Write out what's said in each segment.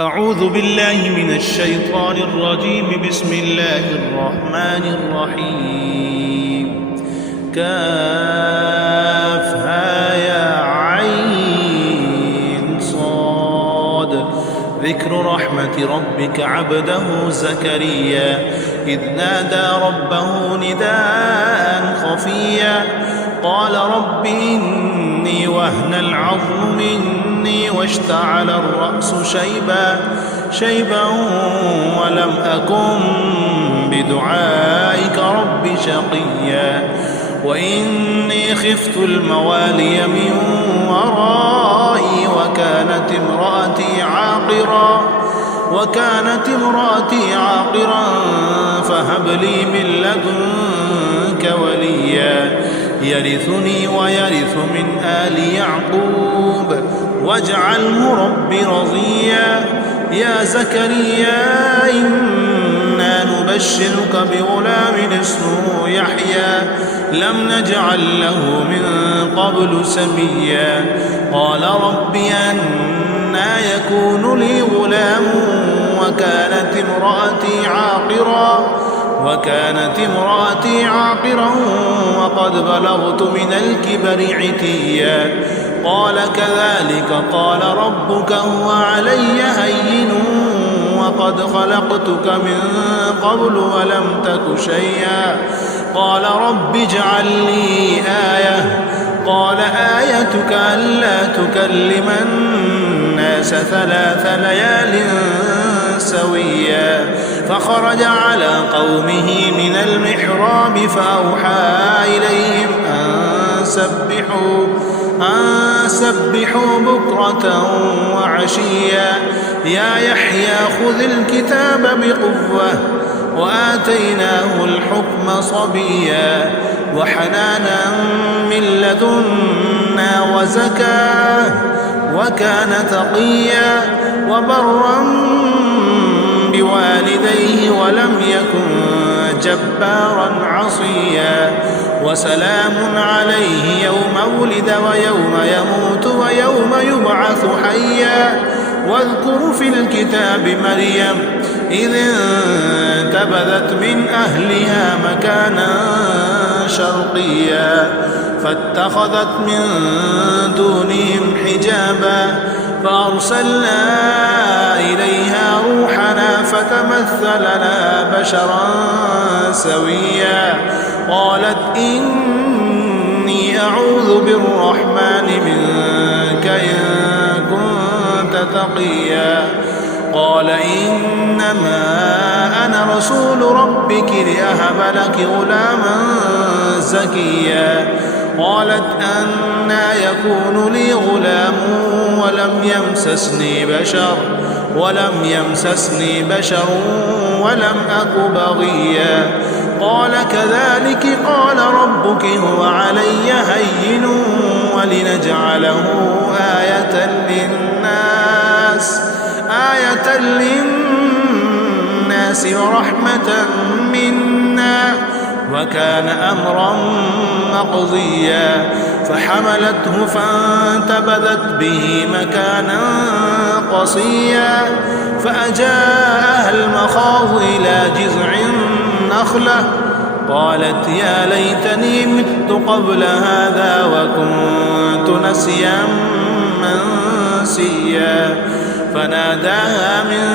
أعوذ بالله من الشيطان الرجيم. بسم الله الرحمن الرحيم. كافها يا عين صاد. ذكر رحمة ربك عبده زكريا إذ نادى ربه نداء خفيا قال رب إني وهن العظم مني واشتعل الرأس شيبا ولم أكن بدعائك رب شقيا وإني خفت الموالي من ورائي وكانت امرأتي عاقرا فهب لي من لدنك وليا يرثني ويرث من آل يعقوب واجعله رب رضيا. يا زكريا إنا نبشرك بغلام اسمه يحيى لم نجعل له من قبل سميا قال رب أنى يكون لي غلام وكانت امرأتي عاقرا وقد بلغت من الكبر عتيا قال كذلك قال ربك هو علي هين وقد خلقتك من قبل ولم تك شيئا قال رب اجعل لي آية قال آيتك ألا تكلم الناس 3 ليال سويا فخرج على قومه من المحراب فأوحى إليهم أن سبحوا بكرة وعشيا يا يحيى خذ الكتاب بقوة وآتيناه الحكم صبيا وحنانا من لدنا وزكاة وكان تقيا وبرا بوالديه ولم يكن جبارا عصيا وسلام عليه يوم ولد ويوم يموت ويوم يبعث حيا واذكر في الكتاب مريم إذ انتبذت من أهلها مكانا شرقيا فاتخذت من دونهم حجابا فأرسلنا إليها روحنا فتمثل لها بشرا سويا قالت إني أعوذ بالرحمن منك إن كنت تقيا قال إنما أنا رسول ربك لأهب لك غلاما زكيا قالت أنى يكون لي غلام ولم يمسسني بشر ولم أك بغيا قال كذلك قال ربك هو علي هين ولنجعله آية للناس ورحمة منا وكان أمرا مقضيا فحملته فانتبذت به مكانا قصيا فأجاءها المخاض إلى جذع النخلة قالت يا ليتني مت قبل هذا وكنت نسيا منسيا فناداها من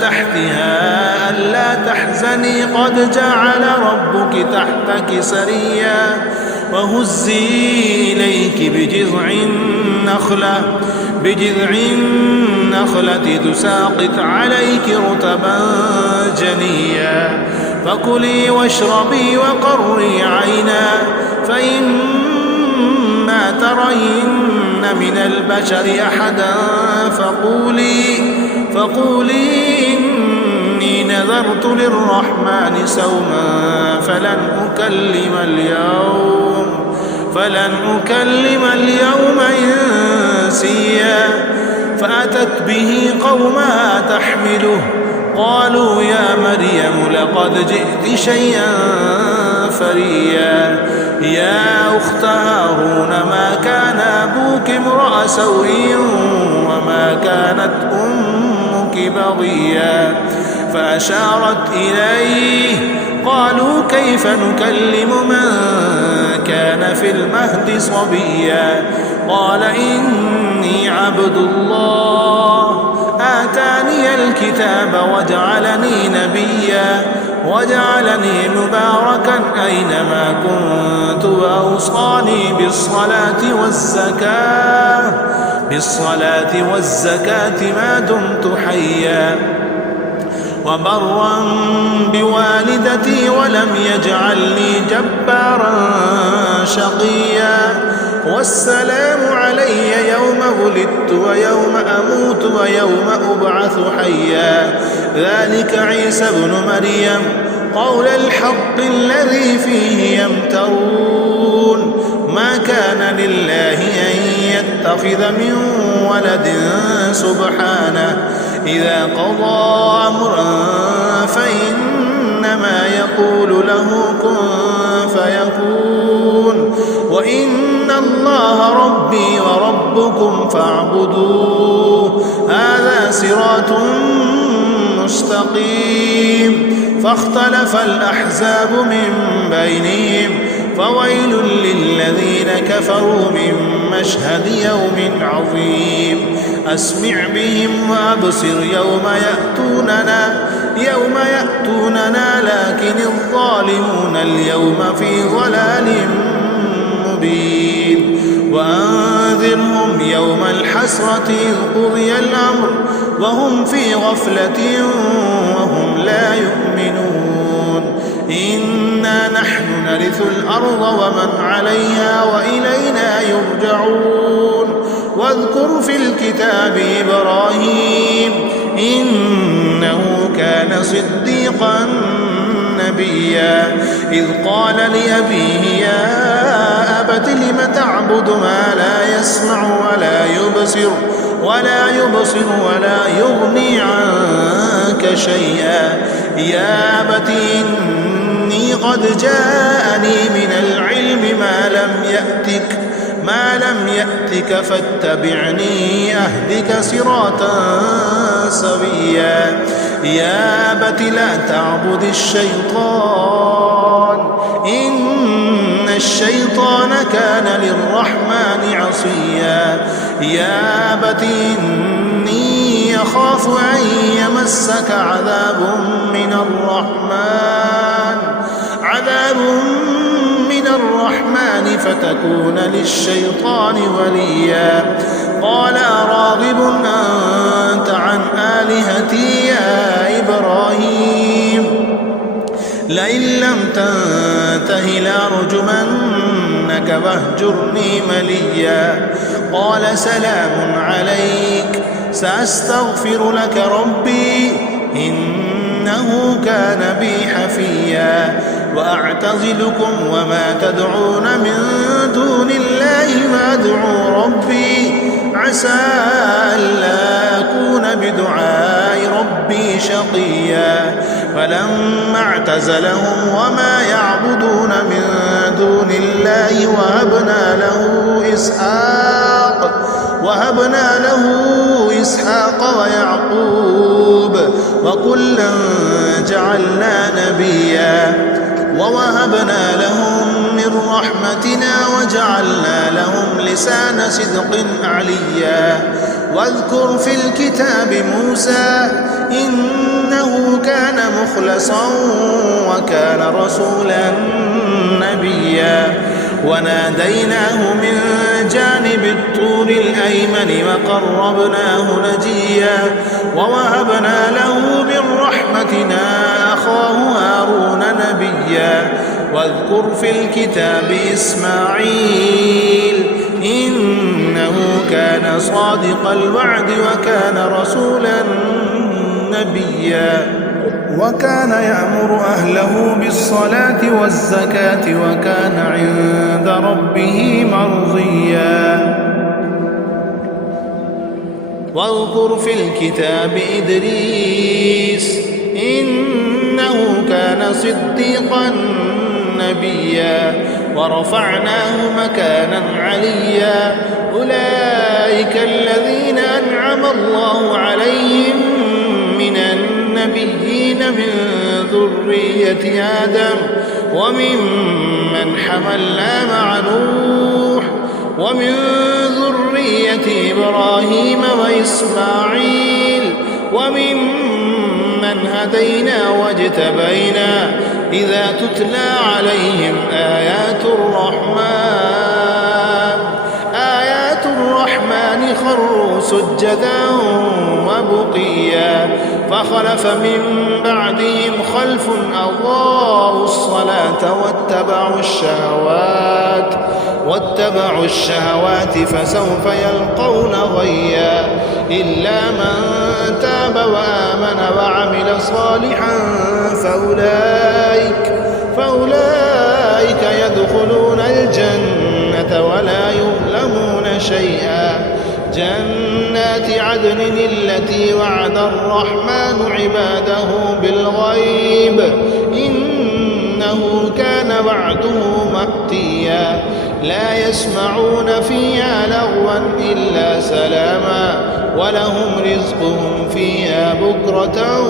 تحتها ألا تحزني قد جعل ربك تحتك سريا وهزي إليك بجذع النخلة تساقط عليك رطبا جنيا فكلي واشربي وقري عينا فإما ترين من البشر أحدا فقولي إني نذرت للرحمن سوما فلن أكلم اليوم إنسيا فأتت به قومها تحمله قالوا يا مريم لقد جئت شيئا فريا يا أخت هارون ما كان أبوك امرأ سوء وما كانت أمك بغيا فأشارت إليه قالوا كيف نكلم من كان في المهد صبيا قال إني عبد الله آتاني الكتاب وجعلني نبيا وجعلني مباركا أينما كنت وأوصاني بالصلاة والزكاة ما دمت حيا وبرا بوالدتي ولم يجعلني جبارا شقيا والسلام علي يوم ولدت ويوم أموت ويوم أبعث حيا ذلك عيسى ابن مريم قول الحق الذي فيه يمترون ما كان لله أن يتخذ من ولد سبحانه إذا قضى أمرا فإنما يقول له كن فيكون وإن الله ربي وربكم فاعبدوه هذا صراط مستقيم فاختلف الأحزاب من بينهم فويل للذين كفروا من مشهد يوم عظيم أسمع بهم وأبصر يوم يأتوننا لكن الظالمون اليوم في ضلال مبين وأنذرهم يوم الحسرة إذ قضي الأمر وهم في غفلة وهم لا يؤمنون إنا نحن نرث الأرض ومن عليها وإلينا يرجعون واذكر في الكتاب إبراهيم إنه كان صديقا نبيا إذ قال لأبيه يا أبت لم تعبد ما لا يسمع ولا يبصر ولا يغني عنك شيئا يا أبت إني قد جاءني من العلم ما لم يأتك فاتبعني أهدك صراطا سويا يا أبت لا تعبد الشيطان إن الشيطان كان للرحمن عصيا يا أبت إني أخاف أن يمسك عذاب من الرحمن فتكون للشيطان وليا قال أراغب أنت عن آلهتي يا إبراهيم لئن لم تنته لأرجمنك واهجرني مليا قال سلام عليك سأستغفر لك ربي إنه كان بي حفيا وأعتزلكم وما تدعون من دون الله وأدعو ربي عسى ألا أكون بدعاء ربي شقيا فلما اعتزلهم وما يعبدون من دون الله وهبنا له إسحاق ويعقوب وكلا جعلنا نبيا ووهبنا لهم من رحمتنا وجعلنا لهم لسان صدق عليا واذكر في الكتاب موسى إنه كان مخلصا وكان رسولا نبيا وناديناه من جانب الطور الأيمن وقربناه نجيا ووهبنا له من رحمتنا أخاه هارون نبيا واذكر في الكتاب إسماعيل إنه كان صادق الوعد وكان رسولا نبيا وكان يأمر أهله بالصلاة والزكاة وكان عند ربه مرضيا واذكر في الكتاب إدريس إنه كان صديقا نبيا ورفعناه مكانا عليا أولئك الذين أنعم الله عليهم النبيين من ذرية آدم وممن حملنا مع نوح ومن ذرية إبراهيم وإسماعيل وممن هدينا واجتبينا إذا تتلى عليهم آيات الرحمن خروا سجدا وبقيا فخلف من بعدهم خلف أضاعوا الصلاة واتبعوا الشهوات فسوف يلقون غيا إلا من تاب وآمن وعمل صالحا فأولئك يدخلون الجنة ولا يظلمون شيئا جنات عدن التي وعد الرحمن عباده بالغيب إنه كان وعده مأتيا لا يسمعون فيها لغوا إلا سلاما ولهم رزقهم فيها بكرة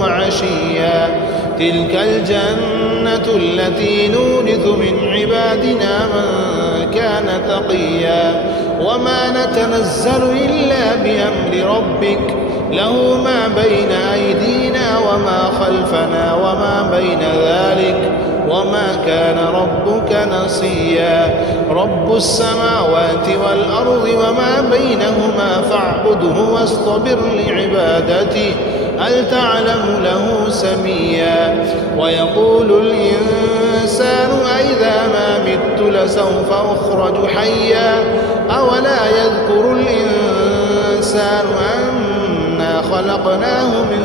وعشيا تلك الجنة التي نورث من عبادنا من كان تقيا وما نتنزل إلا بأمر ربك له ما بين أيدينا وما خلفنا وما بين ذلك وما كان ربك نسيا رب السماوات والأرض وما بينهما فاعبده واصطبر لعبادته هل تعلم له سميا ويقول الإنسان أئذا ما مت لسوف أخرج حيا أولا يذكر الإنسان أنا خلقناه من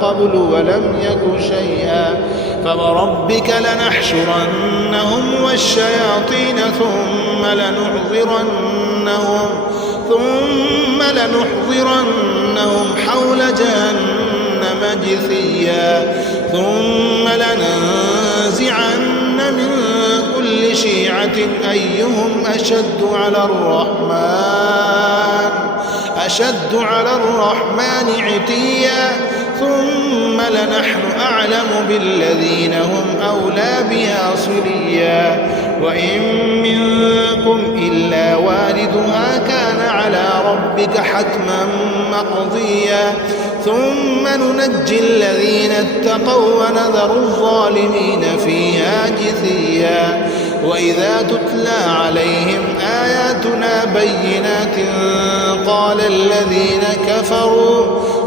قبل ولم يك شيئا فوربك لنحشرنهم والشياطين ثم لنحضرنهم حول جهنم جثيا ثم لننزعن من كل شيعة أيهم أشد على الرحمن عتيا ثم لنحن أعلم بالذين هم أولى بها صليا وإن منكم إلا واردها كان على ربك حتما مقضيا ثم ننجي الذين اتقوا ونذر الظالمين فيها جثيا وإذا تتلى عليهم آياتنا بينات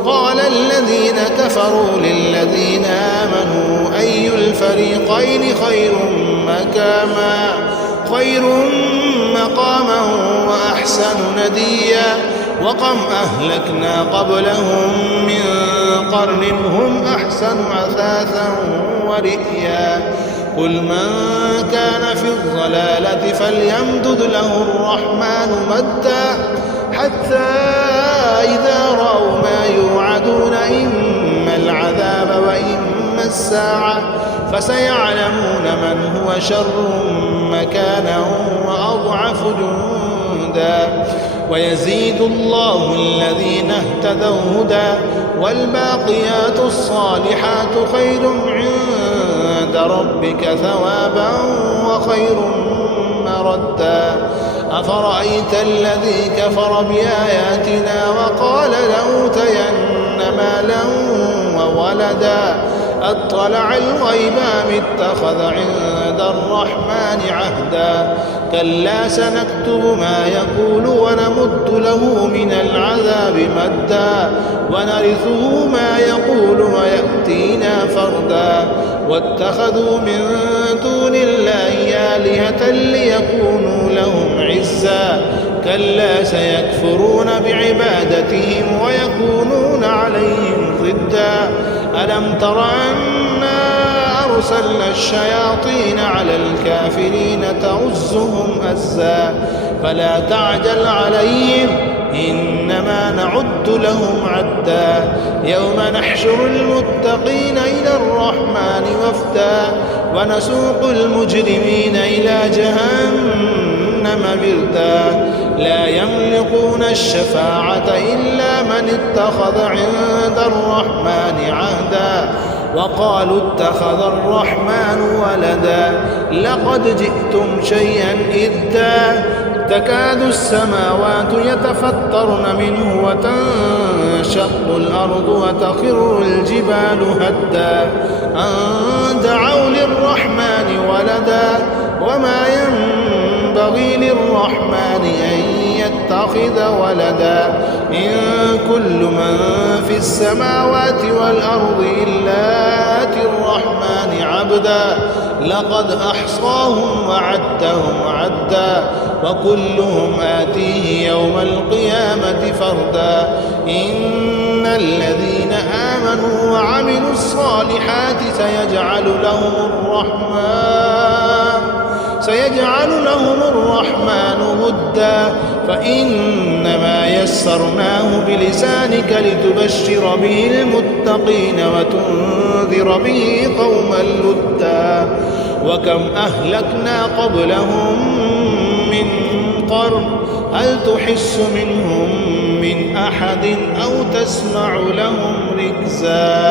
قال الذين كفروا للذين آمنوا أي الفريقين خير مقاما وأحسن نديا وكم أهلكنا قبلهم من قرن هم أحسن أثاثا ورئيا قل من كان في الضلالة فليمدد له الرحمن مدا حتى إذا رأوا ما يوعدون إما العذاب وإما الساعة فسيعلمون من هو شر مكانا وأضعف جندا ويزيد الله الذين اهتدوا هدى والباقيات الصالحات خير عند ربك ثوابا وخير مردا أفرأيت الذي كفر بآياتنا وقال لأوتين مالا وولدا أطلع الغيب أم اتخذ عند الرحمن عهدا كلا سنكتب ما يقول ونمد له من العذاب مدا ونرثه ما يقول ويأتينا فردا واتخذوا من دون الله آلهة ليكونوا لهم عزا كلا سيكفرون بعبادتهم ويكونون عليهم ضدا ألم تر أنا أرسلنا الشياطين على الكافرين تعزهم أزا فلا تعجل عليهم إنما نعد لهم عدا يوم نحشر المتقين إلى الرحمن وفدا ونسوق المجرمين إلى جهنم فردا لا يملكون الشفاعة إلا من اتخذ عند الرحمن عهدا وقالوا اتخذ الرحمن ولدا لقد جئتم شيئا إدا تكاد السماوات يتفطرن منه وتنشق الأرض وتخر الجبال هدا أن دعوا للرحمن ولدا وما ينبغي للرحمن أن يتخذ ولدا إن كل من في السماوات والأرض إلا آتي الرحمن عبدا لقد أحصاهم وعدهم عدا وكلهم آتيه يوم القيامة فردا إن الذين آمنوا وعملوا الصالحات سيجعل لهم الرحمن ودا فإنما يسرناه بلسانك لتبشر به المتقين وتنذر به قوما لدا وكم أهلكنا قبلهم من قرن هل تحس منهم من أحد أو تسمع لهم ركزا